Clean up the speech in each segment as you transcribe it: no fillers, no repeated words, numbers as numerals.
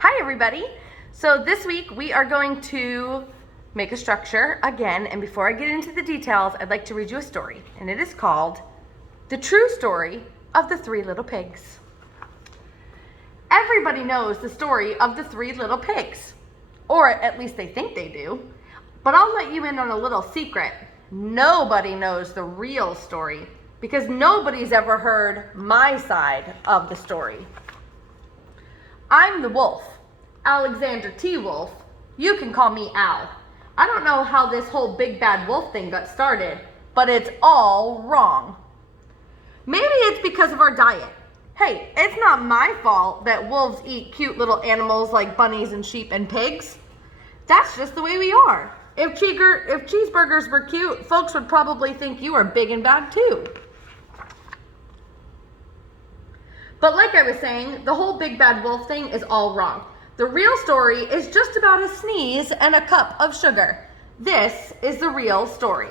Hi everybody! So this week we are going to make a structure again, and before I get into the details, I'd like to read you a story, and it is called The True Story of the Three Little Pigs. Everybody knows the story of the Three Little Pigs, or at least they think they do, but I'll let you in on a little secret. Nobody knows the real story because nobody's ever heard my side of the story. I'm the wolf, Alexander T. Wolf. You can call me Al. I don't know how this whole big bad wolf thing got started, but it's all wrong. Maybe it's because of our diet. Hey, it's not my fault that wolves eat cute little animals like bunnies and sheep and pigs. That's just the way we are. If cheeseburgers were cute, folks would probably think you are big and bad too. But like I was saying, the whole big bad wolf thing is all wrong. The real story is just about a sneeze and a cup of sugar. This is the real story.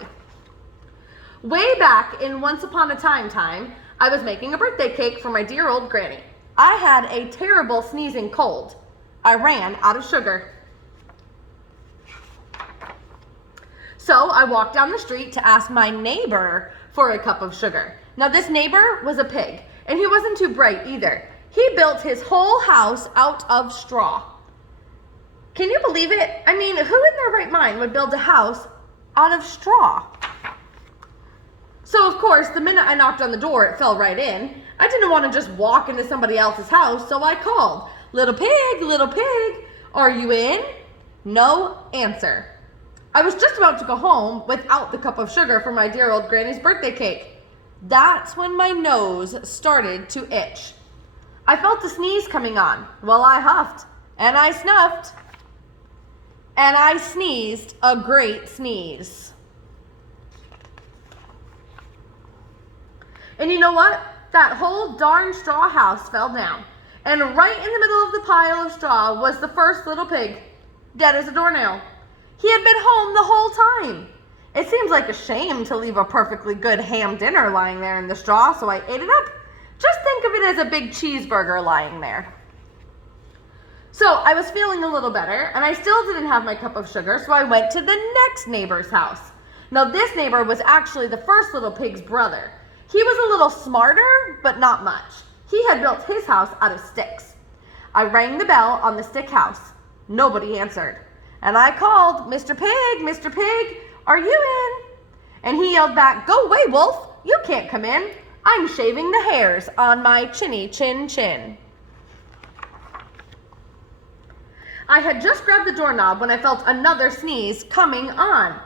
Way back in Once Upon a Time, I was making a birthday cake for my dear old granny. I had a terrible sneezing cold. I ran out of sugar. So I walked down the street to ask my neighbor for a cup of sugar. Now this neighbor was a pig, and he wasn't too bright either. He built his whole house out of straw. Can you believe it? I mean, who in their right mind would build a house out of straw? So of course, the minute I knocked on the door, it fell right in. I didn't want to just walk into somebody else's house, so I called, little pig, are you in? No answer. I was just about to go home without the cup of sugar for my dear old granny's birthday cake. That's when my nose started to itch. I felt a sneeze coming on. Well, I huffed, and I snuffed, and I sneezed a great sneeze. And you know what? That whole darn straw house fell down, and right in the middle of the pile of straw was the first little pig, dead as a doornail. He had been home the whole time. It seems like a shame to leave a perfectly good ham dinner lying there in the straw, so I ate it up. Just think of it as a big cheeseburger lying there. So I was feeling a little better, and I still didn't have my cup of sugar, so I went to the next neighbor's house. Now this neighbor was actually the first little pig's brother. He was a little smarter, but not much. He had built his house out of sticks. I rang the bell on the stick house. Nobody answered. And I called, Mr. Pig, are you in? And he yelled back, go away, wolf, you can't come in. I'm shaving the hairs on my chinny chin. I had just grabbed the doorknob when I felt another sneeze coming on.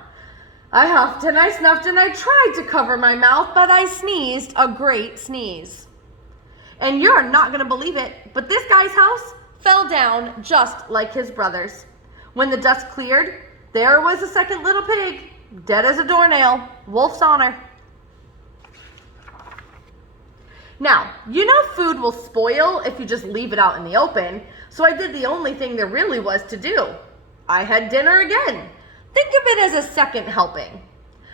I huffed and I snuffed and I tried to cover my mouth, but I sneezed a great sneeze. And you're not gonna believe it, but this guy's house fell down just like his brother's. When the dust cleared, there was a second little pig, dead as a doornail, wolf's honor. Now, you know food will spoil if you just leave it out in the open, so I did the only thing there really was to do. I had dinner again. Think of it as a second helping.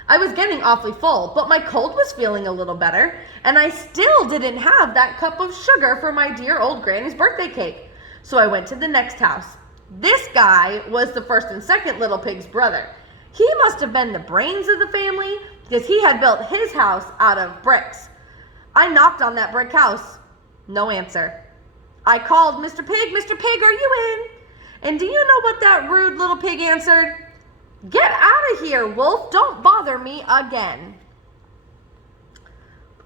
I was getting awfully full, but my cold was feeling a little better, and I still didn't have that cup of sugar for my dear old granny's birthday cake. So I went to the next house. This guy was the first and second little pig's brother. He must have been the brains of the family because he had built his house out of bricks. I knocked on that brick house. No answer. I called, Mr. Pig, are you in? And do you know what that rude little pig answered? Get out of here, wolf. Don't bother me again.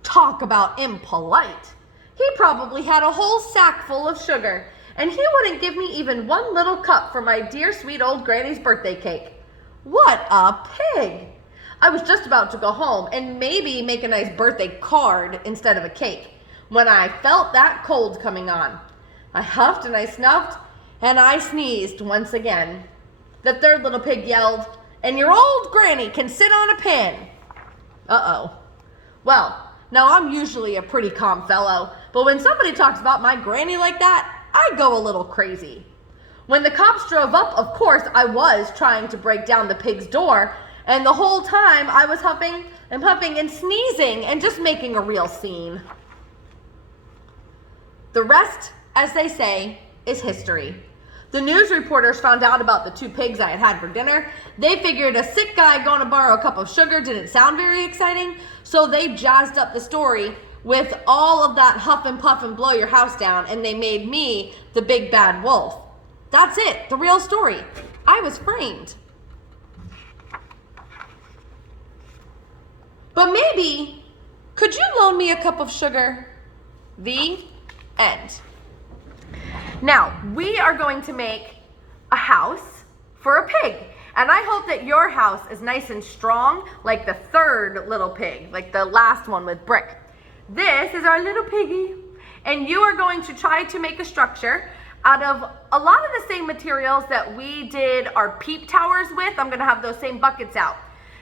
Talk about impolite. He probably had a whole sack full of sugar, and he wouldn't give me even one little cup for my dear sweet old granny's birthday cake. What a pig! I was just about to go home and maybe make a nice birthday card instead of a cake when I felt that cold coming on. I huffed and I snuffed and I sneezed once again. The third little pig yelled, and your old granny can sit on a pin. Uh-oh. Well, now I'm usually a pretty calm fellow, but when somebody talks about my granny like that, I go a little crazy. When the cops drove up, of course, I was trying to break down the pig's door, and the whole time I was huffing and puffing and sneezing and just making a real scene. The rest, as they say, is history. The news reporters found out about the 2 pigs I had had for dinner. They figured a sick guy going to borrow a cup of sugar didn't sound very exciting, so they jazzed up the story with all of that huff and puff and blow your house down, and they made me the big bad wolf. That's it, the real story. I was framed. But maybe, could you loan me a cup of sugar? The end. Now, we are going to make a house for a pig. And I hope that your house is nice and strong, like the 3rd little pig, like the last one with brick. This is our little piggy. And you are going to try to make a structure out of a lot of the same materials that we did our peep towers with. I'm gonna have those same buckets out.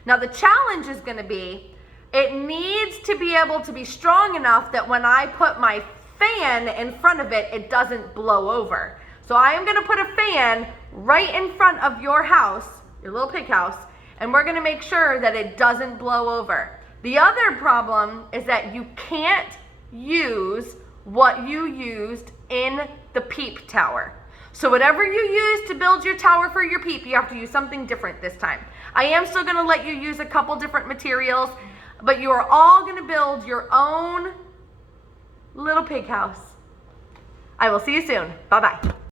Now the challenge is gonna be, it needs to be able to be strong enough that when I put my fan in front of it, it doesn't blow over. So I am gonna put a fan right in front of your house, your little pig house, and we're gonna make sure that it doesn't blow over. The other problem is that you can't use what you used in the peep tower. So whatever you use to build your tower for your peep, you have to use something different this time. I am still gonna let you use a couple different materials, but you are all gonna build your own little pig house. I will see you soon. Bye-bye.